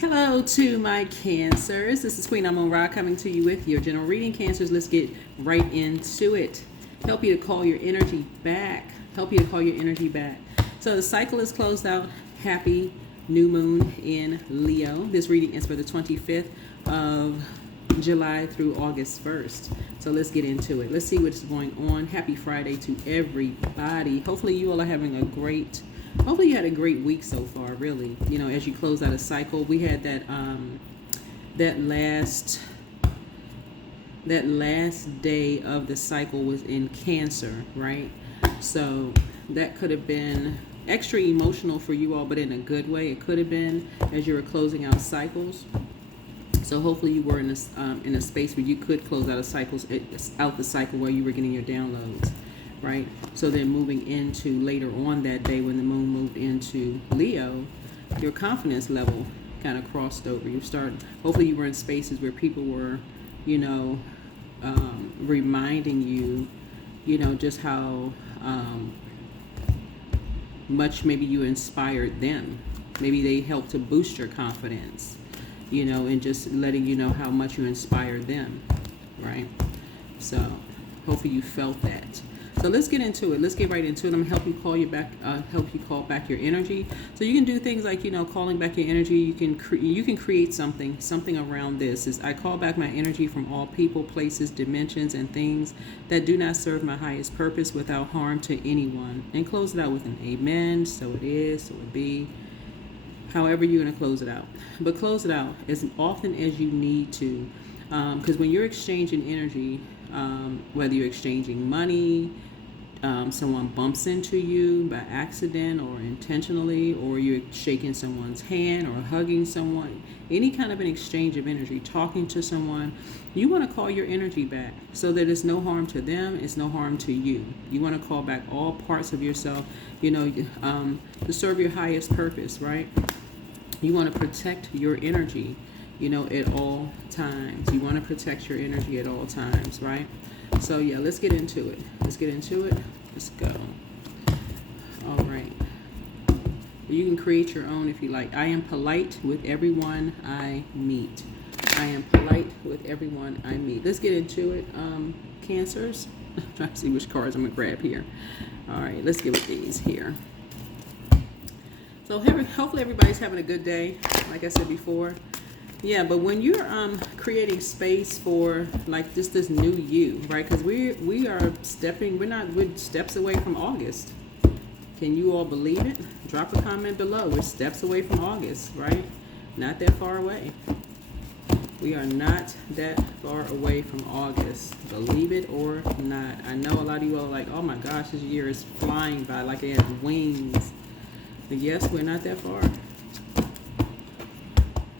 Hello to my Cancers. This is Queen Amun Ra coming to you with your general reading, Cancers. Let's get right into it. Help you to call your energy back. So the cycle is closed out. Happy new moon in Leo. This reading is for the 25th of July through August 1st. So let's get into it. Let's see what's going on. Happy Friday to everybody. Hopefully you all are having hopefully you had a great week so far, really. You know, as you close out a cycle, we had that last day of the cycle was in Cancer, right? So that could have been extra emotional for you all, but in a good way. It could have been as you were closing out cycles. So hopefully you were in a space where you could close out the cycle where you were getting your downloads. Right? So then moving into later on that day when the moon moved into Leo, your confidence level kind of crossed over. Hopefully you were in spaces where people were, reminding you, just how much maybe you inspired them. Maybe they helped to boost your confidence, and just letting you know how much you inspired them, right? So hopefully you felt that. So let's get into it. Let's get right into it. I'm gonna help you call back your energy. So you can do things like, calling back your energy. You can create something around this. I call back my energy from all people, places, dimensions, and things that do not serve my highest purpose without harm to anyone. And close it out with an amen. So it is, so it be. However you're gonna close it out. But close it out as often as you need to. Because when you're exchanging energy, whether you're exchanging money, someone bumps into you by accident or intentionally, or you're shaking someone's hand or hugging someone, any kind of an exchange of energy, talking to someone, you want to call your energy back so that it's no harm to them, it's no harm to you. You want to call back all parts of yourself, to serve your highest purpose, right? You want to protect your energy, at all times. You want to protect your energy at all times, right? So yeah, let's get into it. Let's go. All right. You can create your own if you like. I am polite with everyone I meet. Let's get into it. Cancers. I'm trying to see which cards I'm going to grab here. All right, let's get with these here. So hopefully everybody's having a good day, like I said before. Yeah, but when you're creating space for like this new you, right? Because we're steps away from August. Can you all believe it? Drop a comment below. We're steps away from August, right? Not that far away. We are not that far away from August. Believe it or not. I know a lot of you all are like, oh my gosh, this year is flying by like it has wings. But yes, we're not that far.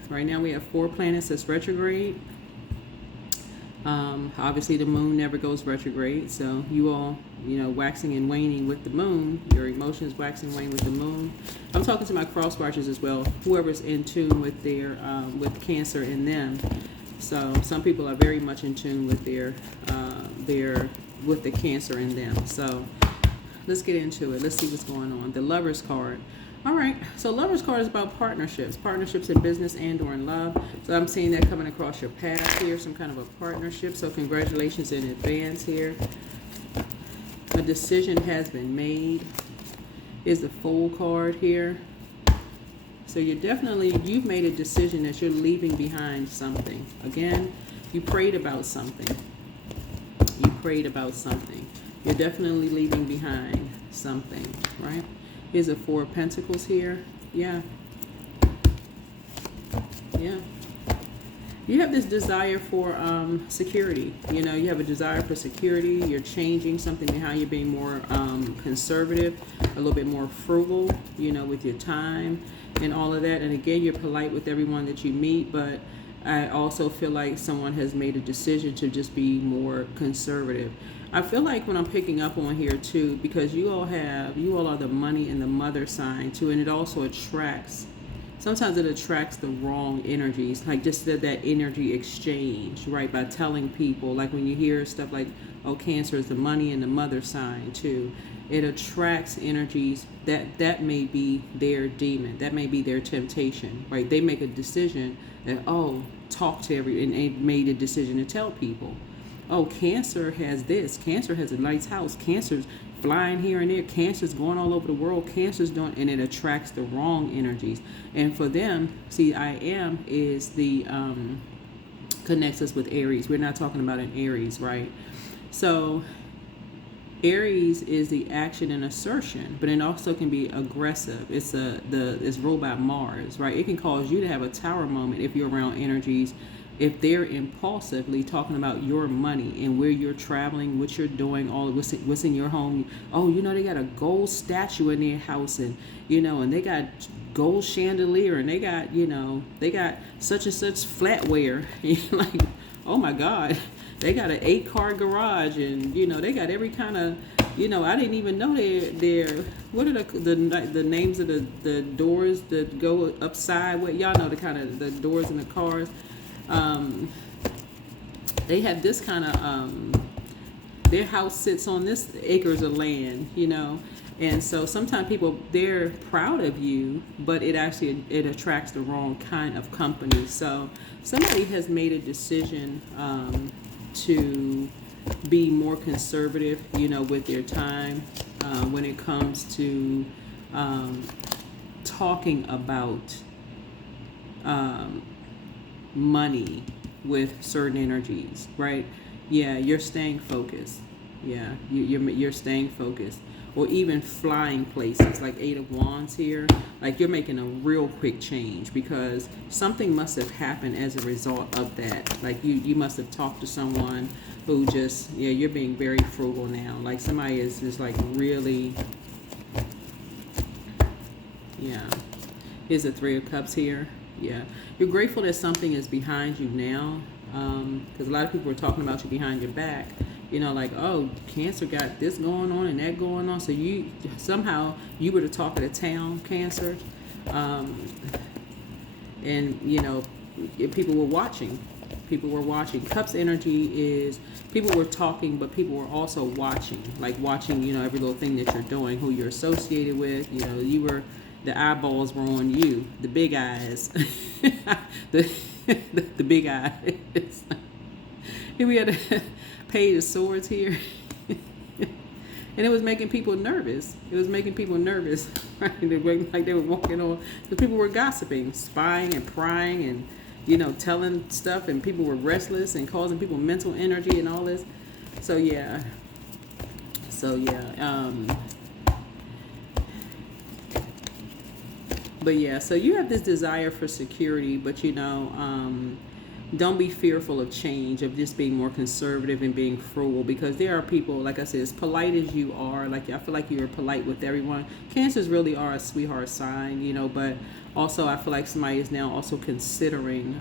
Right now we have 4 planets that's retrograde. Obviously the moon never goes retrograde. So you all, waxing and waning with the moon. Your emotions waxing and waning with the moon. I'm talking to my cross watchers as well. Whoever's in tune with their with Cancer in them. So some people are very much in tune with with the Cancer in them. So let's get into it. Let's see what's going on. The Lover's card. All right, so Lover's card is about partnerships in business and or in love. So I'm seeing that coming across your path here, some kind of a partnership. So congratulations in advance here. A decision has been made. Is the Fool card here. So you've made a decision that you're leaving behind something. Again, you prayed about something. You're definitely leaving behind something, right? Here's a 4 of Pentacles here. Yeah. You have this desire for security. You have a desire for security. You're changing something in how you're being more conservative, a little bit more frugal, with your time and all of that. And again, you're polite with everyone that you meet, but I also feel like someone has made a decision to just be more conservative. I feel like when I'm picking up on here too, because you all are the money and the mother sign too, and it also attracts sometimes it attracts the wrong energies, like just that energy exchange, right? By telling people, like when you hear stuff like, oh, Cancer is the money and the mother sign too, it attracts energies that may be their demon, that may be their temptation, right? They make a decision that, oh, talk to and they made a decision to tell people, oh, Cancer has this, Cancer has a nice house, Cancer's flying here and there, Cancer's going all over the world, Cancer's doing, and it attracts the wrong energies. And for them, see, I am is the connects us with Aries. We're not talking about an Aries, right? So Aries is the action and assertion, but it also can be aggressive. It's ruled by Mars, right? It can cause you to have a tower moment if you're around energies, if they're impulsively talking about your money and where you're traveling, what you're doing, all what's in your home. Oh, you know, they got a gold statue in their house, and you know, and they got gold chandelier, and they got, you know, they got such and such flatware. Like, oh my God, they got an 8-car garage, and you know, they got every kind of, you know, I didn't even know they're what are the names of the doors that go upside? What y'all know, the kind of the doors in the cars. They have this kind of their house sits on this acres of land, you know, and so sometimes people, they're proud of you, but it attracts the wrong kind of company. So somebody has made a decision to be more conservative, you know, with their time when it comes to talking about money with certain energies, right? Yeah, you're staying focused. Yeah, you're staying focused. Or even flying places, like 8 of Wands here, like you're making a real quick change because something must have happened as a result of that. Like you must have talked to someone who just, yeah, you're being very frugal now. Like somebody is just like really, yeah. Here's the 3 of Cups here. Yeah, you're grateful that something is behind you now, because a lot of people are talking about you behind your back. You know, like, oh, Cancer got this going on and that going on. So you somehow you were the talk of the town, Cancer, and you know, people were watching. People were watching. Cups energy is people were talking, but people were also watching, like watching. You know, every little thing that you're doing, who you're associated with. You know, you were. The eyeballs were on you, the big eyes, the big eyes. Here we had a Page of Swords here, and it was making people nervous. It was making people nervous, right? Like they were walking on, because people were gossiping, spying and prying, and you know, telling stuff, and people were restless and causing people mental energy and all this. So yeah. But yeah, so you have this desire for security, but you know, don't be fearful of change, of just being more conservative and being frugal, because there are people, like I said, as polite as you are, like I feel like you're polite with everyone. Cancers really are a sweetheart sign, you know, but also I feel like somebody is now also considering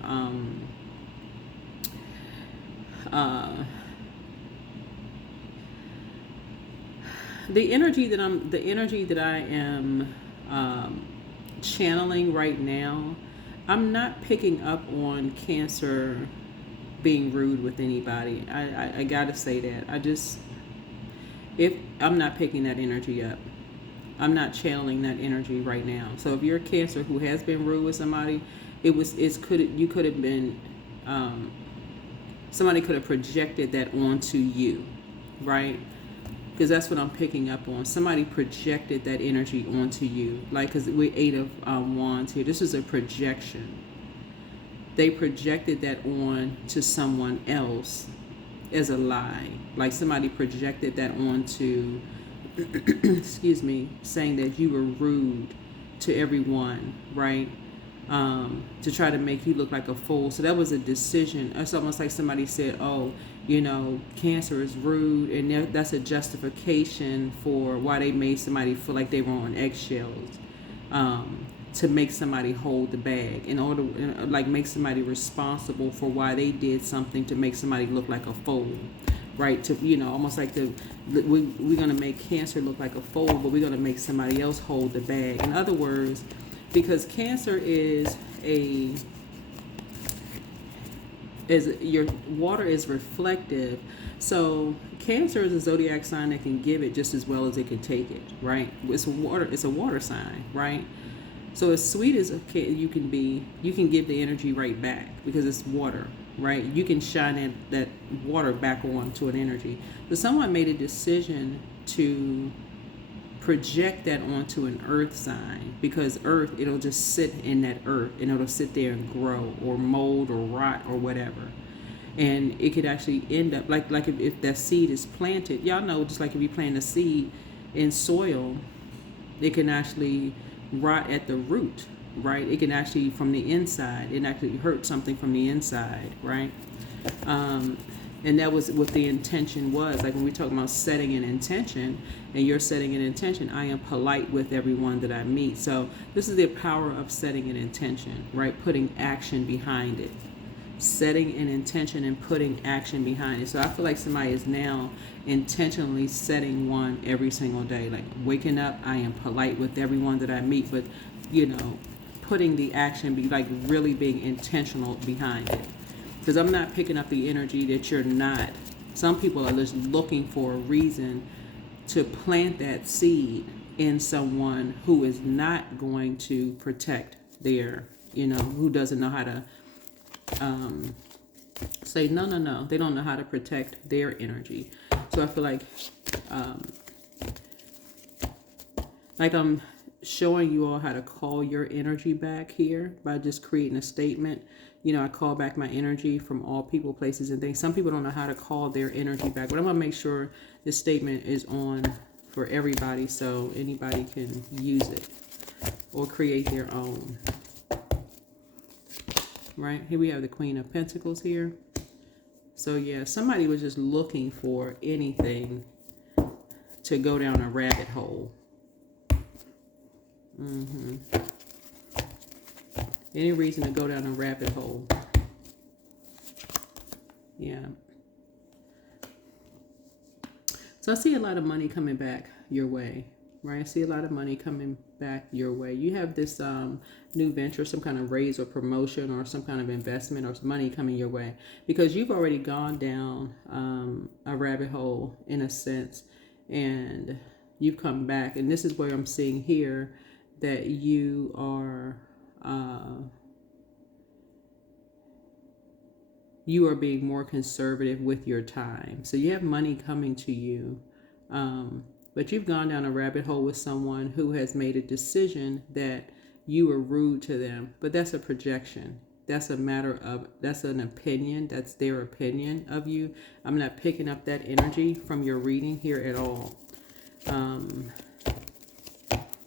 the energy that I am channeling right now. I'm not picking up on Cancer being rude with anybody. I gotta say that. If I'm not picking that energy up, I'm not channeling that energy right now. So if you're a Cancer who has been rude with somebody, you could have been somebody could have projected that onto you, right? Because that's what I'm picking up on. Somebody projected that energy onto you. Like, because we're 8 of Wands here. This is a projection. They projected that on to someone else as a lie. Like somebody projected that onto, excuse me, saying that you were rude to everyone, right? To try to make you look like a fool. So that was a decision. It's almost like somebody said, oh, you know, Cancer is rude, and that's a justification for why they made somebody feel like they were on eggshells, to make somebody hold the bag, in order, like make somebody responsible for why they did something to make somebody look like a fool, right? To, you know, almost like we're going to make Cancer look like a fool, but we're going to make somebody else hold the bag. In other words, because Cancer is your water is reflective. So Cancer is a zodiac sign that can give it just as well as it can take it, right? It's a water sign, right? So as sweet as you can be, you can give the energy right back because it's water, right? You can shine that water back on to an energy. But someone made a decision to project that onto an earth sign, because earth, it'll just sit in that earth and it'll sit there and grow or mold or rot or whatever. And it could actually end up like if that seed is planted, y'all know, just like if you plant a seed in soil, it can actually rot at the root, right? It can actually, from the inside, it actually hurt something from the inside, right? And that was what the intention was. Like when we talk about setting an intention, and you're setting an intention, I am polite with everyone that I meet. So this is the power of setting an intention, right? Putting action behind it. Setting an intention and putting action behind it. So I feel like somebody is now intentionally setting one every single day. Like waking up, I am polite with everyone that I meet, but putting the action, like really being intentional behind it. Because I'm not picking up the energy that you're not. Some people are just looking for a reason to plant that seed in someone who is not going to protect their, who doesn't know how to say no. They don't know how to protect their energy. So I feel like I'm showing you all how to call your energy back here by just creating a statement. I call back my energy from all people, places, and things. Some people don't know how to call their energy back, but I'm going to make sure this statement is on for everybody so anybody can use it or create their own. Right? Here we have the Queen of Pentacles here. So yeah, somebody was just looking for anything to go down a rabbit hole. Any reason to go down a rabbit hole. Yeah. So I see a lot of money coming back your way, right? I see a lot of money coming back your way. You have this new venture, some kind of raise or promotion or some kind of investment or some money coming your way, because you've already gone down a rabbit hole in a sense, and you've come back. And this is where I'm seeing here that you are being more conservative with your time. So you have money coming to you, but you've gone down a rabbit hole with someone who has made a decision that you were rude to them. But that's a projection. That's that's an opinion. That's their opinion of you. I'm not picking up that energy from your reading here at all.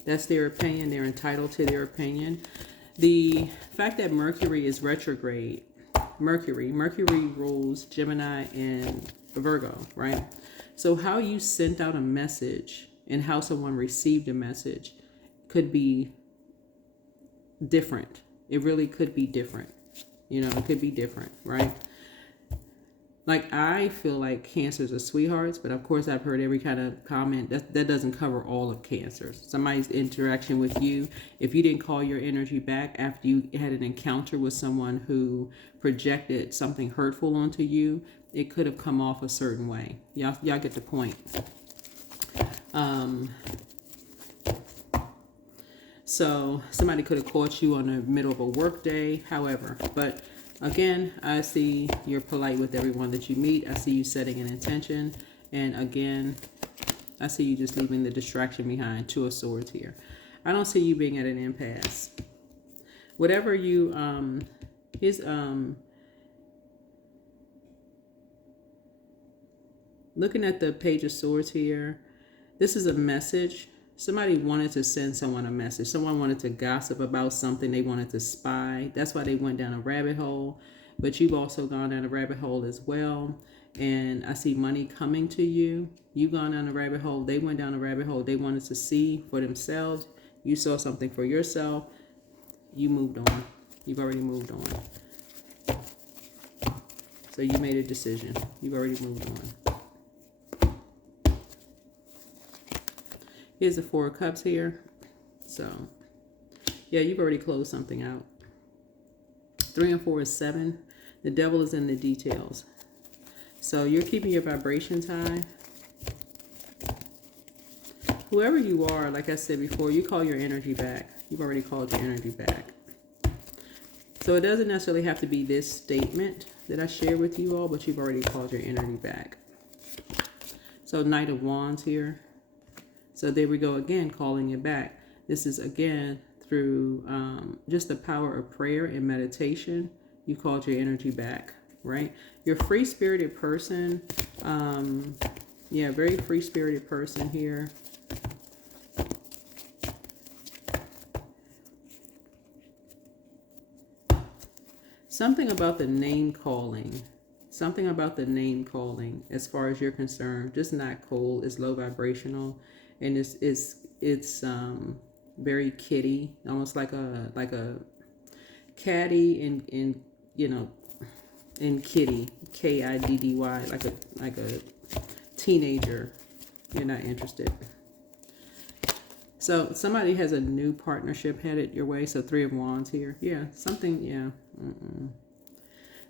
That's their opinion. They're entitled to their opinion. The fact that Mercury is retrograde, Mercury rules Gemini and Virgo, right? So how you sent out a message and how someone received a message could be different. It really could be different. It could be different, right? Like, I feel like Cancers are sweethearts, but of course I've heard every kind of comment. That doesn't cover all of Cancers. Somebody's interaction with you, if you didn't call your energy back after you had an encounter with someone who projected something hurtful onto you, it could have come off a certain way. Y'all get the point. So somebody could have caught you on the middle of a work day, however, but again, I see you're polite with everyone that you meet. I see you setting an intention. And again, I see you just leaving the distraction behind. Two of Swords here. I don't see you being at an impasse. Whatever you, looking at the Page of Swords here, this is a message. Somebody wanted to send someone a message. Someone wanted to gossip about something. They wanted to spy. That's why they went down a rabbit hole. But you've also gone down a rabbit hole as well. And I see money coming to you. You've gone down a rabbit hole. They went down a rabbit hole. They wanted to see for themselves. You saw something for yourself. You moved on. You've already moved on. So you made a decision. You've already moved on. Here's the Four of Cups here. So Yeah, you've already closed something out. 3 and 4 is 7. The devil is in the details. So you're keeping your vibrations high. Whoever you are, like I said before, you call your energy back. You've already called your energy back. So it doesn't necessarily have to be this statement that I share with you all, but you've already called your energy back. So Knight of Wands here. So there we go again, calling it back. This is again through just the power of prayer and meditation. You called your energy back, right? You're a free-spirited person. Yeah, very free-spirited person here. Something about the name calling. Something about the name calling, as far as you're concerned, just not cold. It's low vibrational, and it's very kitty, almost like a caddy in you know, in kitty, KIDDY, like a teenager. You're not interested. So somebody has a new partnership headed your way. So 3 of Wands here. Yeah, something. Yeah.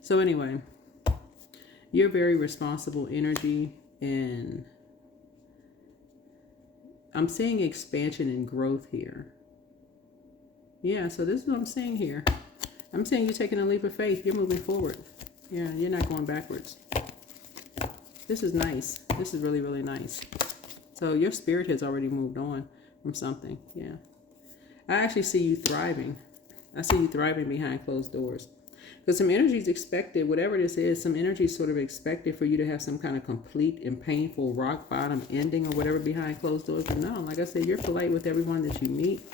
So anyway, you're very responsible energy, and I'm seeing expansion and growth here. Yeah, so this is what I'm seeing here. I'm saying you're taking a leap of faith. You're moving forward. Yeah, you're not going backwards. This is nice. This is really, really nice. So your spirit has already moved on from something. Yeah. I actually see you thriving. I see you thriving behind closed doors. Because some energy is expected, whatever this is, some energy is sort of expected for you to have some kind of complete and painful rock bottom ending or whatever behind closed doors. But no, like I said, you're polite with everyone that you meet.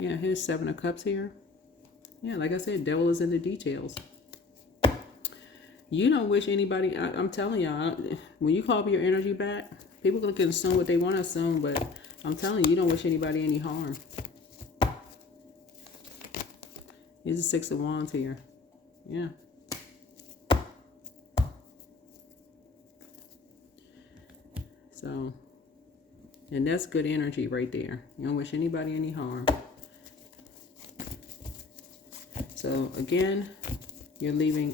Yeah, here's 7 of Cups here. Yeah, like I said, devil is in the details. You don't wish anybody, I'm telling y'all, when you call your energy back, people can assume what they want to assume, but I'm telling you, you don't wish anybody any harm. Here's the 6 of Wands here. Yeah. So, and that's good energy right there. You don't wish anybody any harm. So again, you're leaving,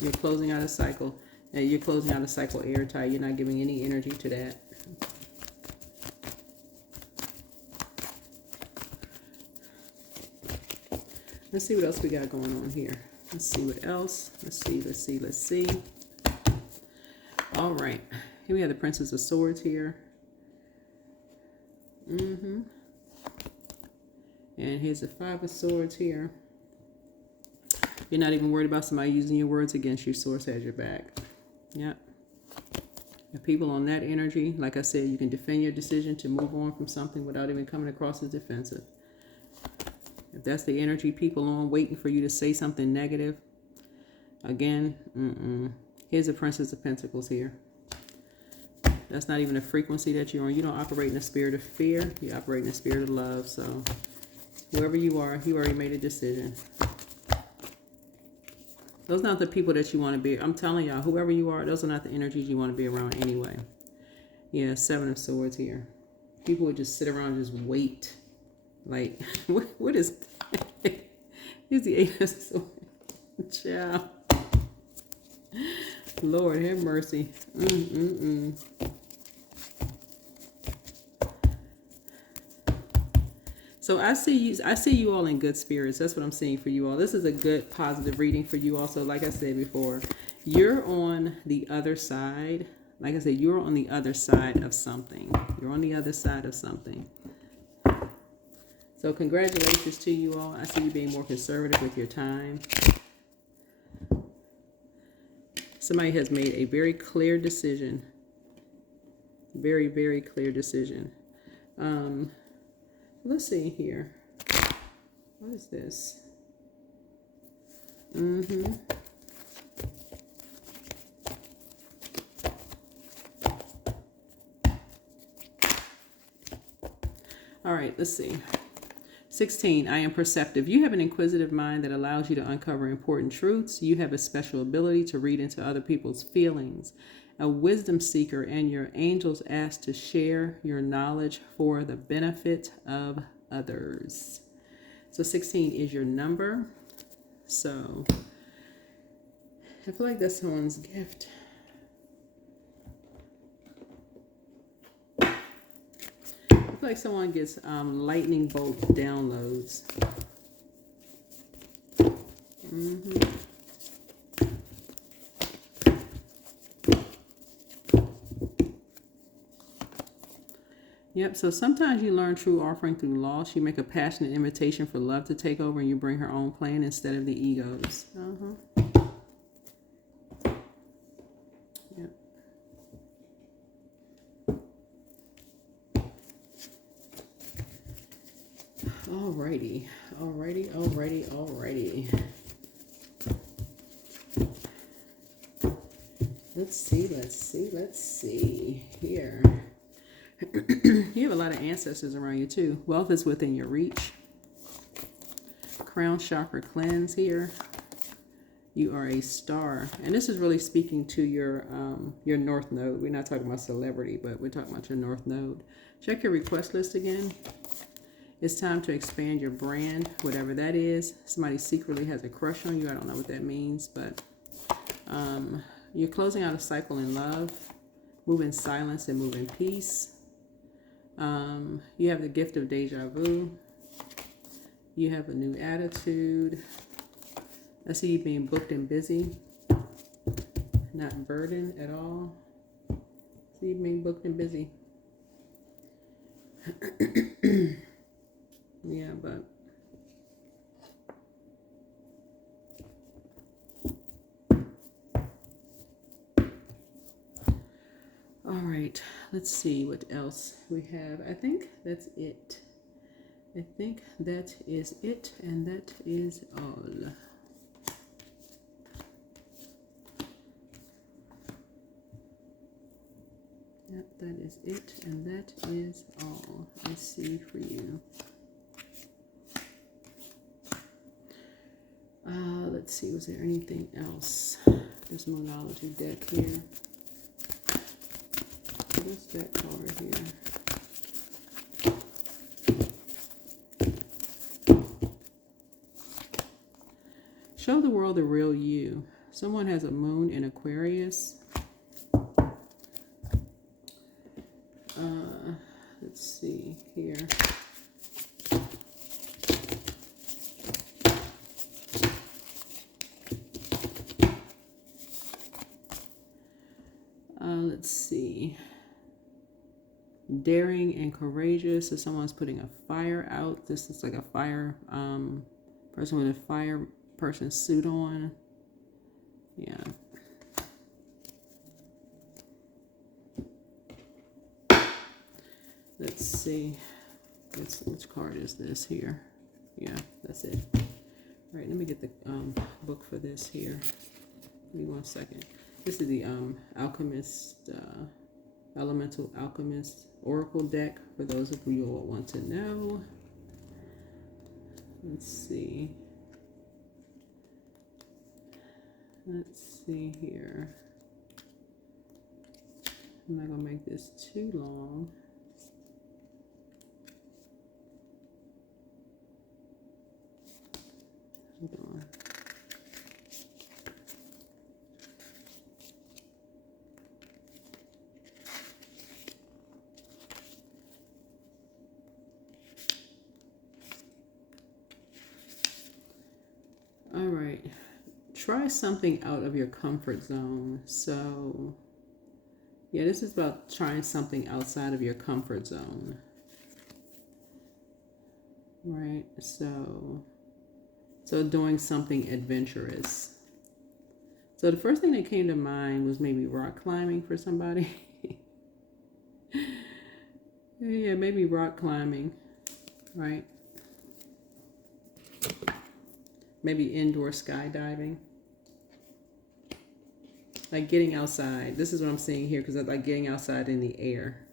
you're closing out a cycle. And you're closing out a cycle airtight. You're not giving any energy to that. Let's see what else we got going on here. Let's see what else. Let's see. All right. Here we have the Princess of Swords here. And here's the 5 of Swords here. You're not even worried about somebody using your words against you. Source has your back. Yep. The people on that energy, like I said, you can defend your decision to move on from something without even coming across as defensive. If that's the energy people on, waiting for you to say something negative, again, here's the Princess of Pentacles here. That's not even a frequency that you're on. You don't operate in the spirit of fear. You operate in the spirit of love. So whoever you are, you already made a decision. Those are not the people that you want to be. I'm telling y'all, whoever you are, those are not the energies you want to be around anyway. Yeah, 7 of Swords here. People would just sit around and just wait. Like, what is that? Here's the 8 of Swords. Ciao. Lord, have mercy. So I see you all in good spirits. That's what I'm seeing for you all. This is a good positive reading for you also. Like I said before, you're on the other side. Like I said, you're on the other side of something. You're on the other side of something. So congratulations to you all. I see you being more conservative with your time. Somebody has made a very clear decision. Very, very clear decision. Let's see here. What is this? All right, let's see. 16, I am perceptive. You have an inquisitive mind that allows you to uncover important truths. You have a special ability to read into other people's feelings a wisdom seeker, and your angels ask to share your knowledge for the benefit of others. So 16 is your number. So I feel like that's someone's gift. I feel like someone gets lightning bolt downloads. Yep, so sometimes you learn true offering through loss. You make a passionate invitation for love to take over, and you bring her own plan instead of the egos. Yep. Alrighty. Let's see here. You have a lot of ancestors around you too. Wealth is within your reach. Crown chakra cleanse here. You are a star, and this is really speaking to your north node. We're not talking about celebrity, but we're talking about your north node. Check your request list again. It's time to expand your brand, whatever that is. Somebody secretly has a crush on you. I don't know what that means, but you're closing out a cycle in love. Move in silence and move in peace. You have the gift of deja vu. You have a new attitude. I see you being booked and busy, not burdened at all. I see you being booked and busy. Yeah, but all right, let's see what else we have. I think that's it. I think that is it, and that is all. Yep, that is it, and that is all I see for you. Let's see, was there anything else? This Moonology deck here. What's that card here? Show the world the real you. Someone has a moon in Aquarius. Let's see here. Let's see. Daring and courageous. So someone's putting a fire out. This is like a fire person with a fire person suit on. Yeah. Let's see. Which card is this here? Yeah, that's it. All right, let me get the book for this here. Give me 1 second. This is the Alchemist, Elemental Alchemist Oracle deck, for those of you who want to know. Let's see. Let's see here. I'm not going to make this too long. Hold on. All right, try something out of your comfort zone. So, yeah, this is about trying something outside of your comfort zone. Right, so doing something adventurous. So the first thing that came to mind was maybe rock climbing for somebody. Yeah, maybe rock climbing, right? Maybe indoor skydiving. Like getting outside. This is what I'm seeing here, because I like getting outside in the air.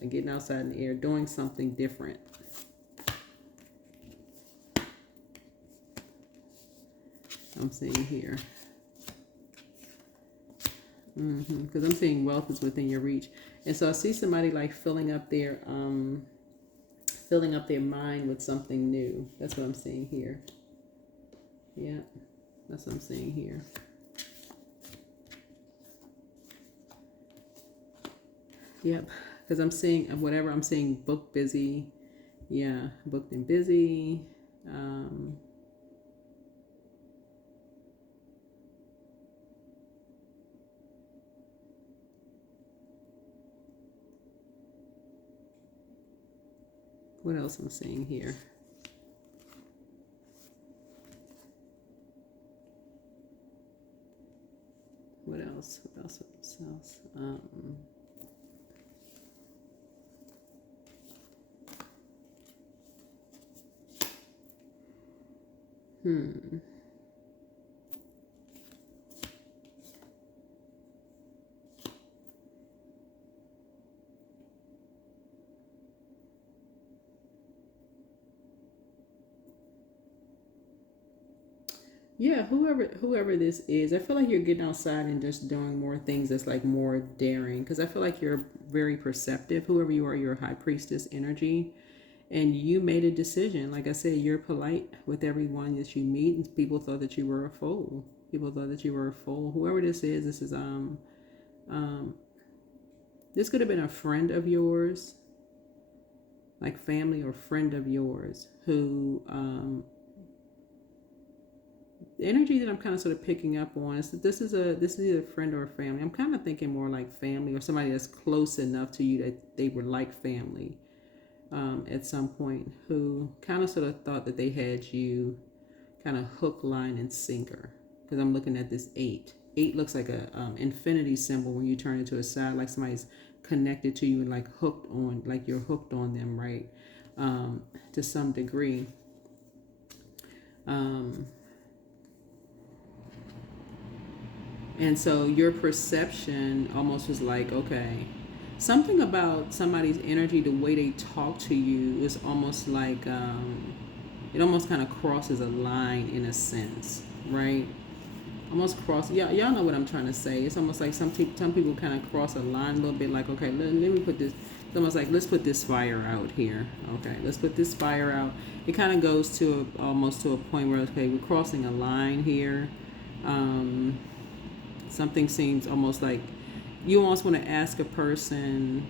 Like getting outside in the air, doing something different. I'm seeing here. Because I'm seeing wealth is within your reach. And so I see somebody like filling up their mind with something new. That's what I'm seeing here. Yeah, that's what I'm seeing here. Yep, because I'm seeing whatever I'm seeing, book busy. Yeah, booked and busy. What else I'm seeing here? What else? What else? What else? Yeah, whoever this is, I feel like you're getting outside and just doing more things that's like more daring. Because I feel like you're very perceptive. Whoever you are, you're a high priestess energy, and you made a decision. Like I said, you're polite with everyone that you meet, and people thought that you were a fool. People thought that you were a fool. Whoever this is this could have been a friend of yours, like family or friend of yours, who the energy that I'm kind of sort of picking up on is that this is either a friend or a family. I'm kind of thinking more like family or somebody that's close enough to you that they were like family at some point, who kind of sort of thought that they had you kind of hook, line, and sinker. Because I'm looking at this 8. 8 looks like a infinity symbol when you turn it to a side, like somebody's connected to you and like hooked on, like you're hooked on them, right? To some degree. And so your perception almost was like, okay, something about somebody's energy, the way they talk to you is almost like, it almost kind of crosses a line in a sense, right? Almost cross, y'all know what I'm trying to say. It's almost like some people kind of cross a line a little bit like, okay, let me put this, it's almost like, let's put this fire out here. Okay, let's put this fire out. It kind of goes to almost to a point where, okay, we're crossing a line here. Something seems almost like you almost want to ask a person.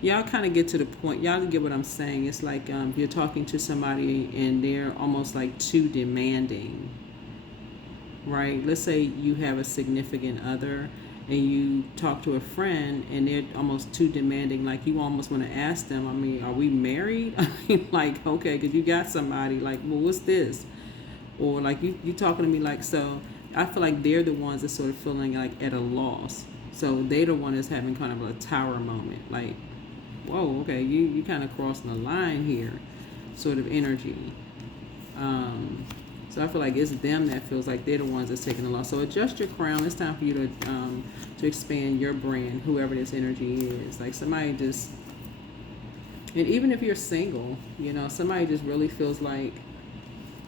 Y'all kind of get to the point. Y'all get what I'm saying. It's like you're talking to somebody and they're almost like too demanding, right? Let's say you have a significant other and you talk to a friend and they're almost too demanding. Like you almost want to ask them, I mean, are we married? I mean, like, okay, because you got somebody. Like, well, what's this? Or like you talking to me like so. I feel like they're the ones that sort of feeling like at a loss. So they're the one that's having kind of a tower moment. Like, whoa, okay, you kind of crossing the line here, sort of energy. So I feel like it's them that feels like they're the ones that's taking the loss. So adjust your crown. It's time for you to expand your brand, whoever this energy is. Like somebody just, and even if you're single, you know, somebody just really feels like,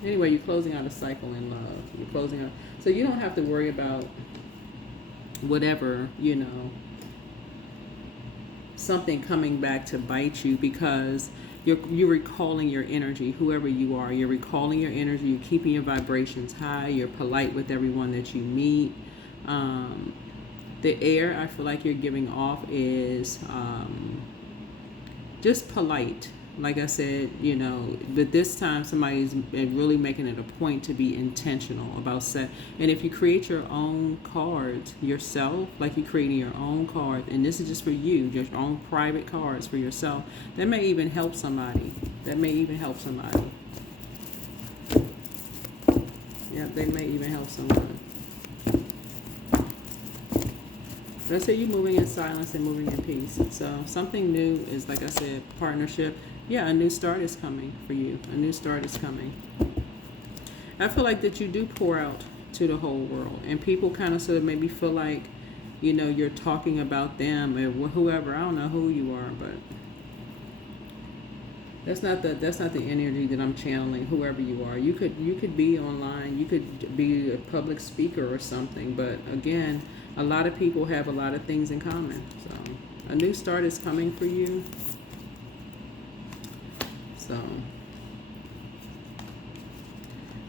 anyway, you're closing out a cycle in love. You're closing out. So you don't have to worry about whatever, you know, something coming back to bite you because you're recalling your energy, whoever you are. You're recalling your energy. You're keeping your vibrations high. You're polite with everyone that you meet. The air I feel like you're giving off is just polite. Like I said, you know, but this time somebody's really making it a point to be intentional about set. And if you create your own cards yourself, like you're creating your own cards, and this is just for you, just your own private cards for yourself, that may even help somebody. Yeah, they may even help someone. Let's say you're moving in silence and moving in peace. So something new is, like I said, partnership. Yeah, a new start is coming for you. A new start is coming. I feel like that you do pour out to the whole world. And people kind of sort of maybe feel like, you know, you're talking about them or whoever. I don't know who you are, but That's not the energy that I'm channeling. Whoever you are, you could be online, you could be a public speaker or something. But again, a lot of people have a lot of things in common. So a new start is coming for you. So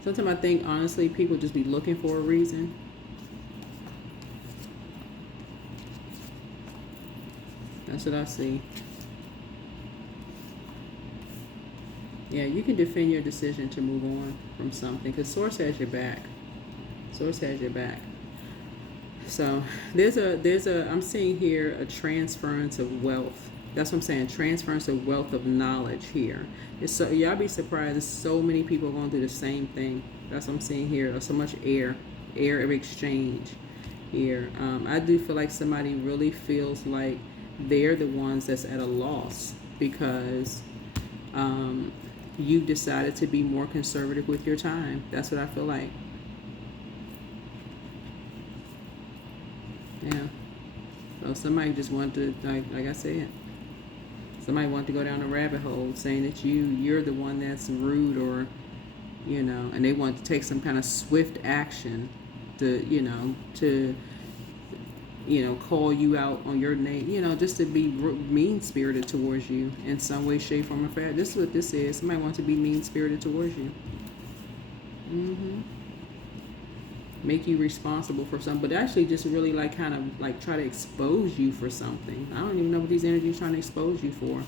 sometimes I think honestly, people just be looking for a reason. That's what I see. Yeah, you can defend your decision to move on from something because Source has your back. Source has your back. So I'm seeing here a transference of wealth. That's what I'm saying. Transference of wealth of knowledge here. It's so y'all be surprised. There's so many people going through the same thing. That's what I'm seeing here. There's so much air of exchange here. I do feel like somebody really feels like they're the ones that's at a loss because you've decided to be more conservative with your time. That's what I feel like. Yeah. So somebody just wanted to, like I said, somebody wanted to go down a rabbit hole saying that you're the one that's rude or, and they want to take some kind of swift action to call you out on your name, just to be mean-spirited towards you in some way, shape, form, or fashion. This is what this is. Somebody wants to be mean-spirited towards you. Make you responsible for something, but actually just really kind of try to expose you for something. I don't even know what these energies are trying to expose you for.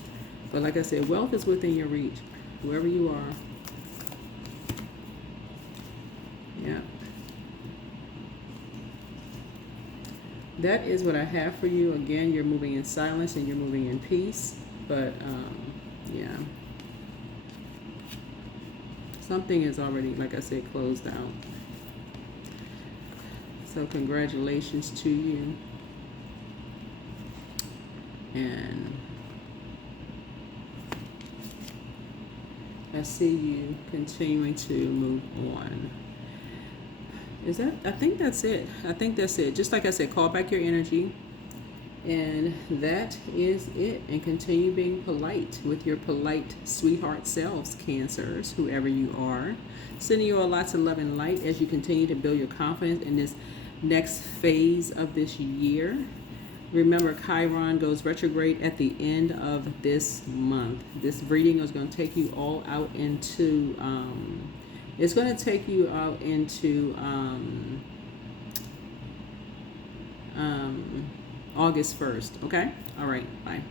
But like I said, wealth is within your reach, whoever you are. Yeah. That is what I have for you. Again, you're moving in silence and you're moving in peace. But, yeah. Something is already, like I said, closed out. So congratulations to you. And I see you continuing to move on. I think that's it. Just like I said, call back your energy. And that is it. And continue being polite with your polite sweetheart selves, Cancers, whoever you are. Sending you all lots of love and light as you continue to build your confidence in this next phase of this year. Remember, Chiron goes retrograde at the end of this month. This reading is going to take you all out into... it's going to take you out into August 1st. Okay? All right. Bye.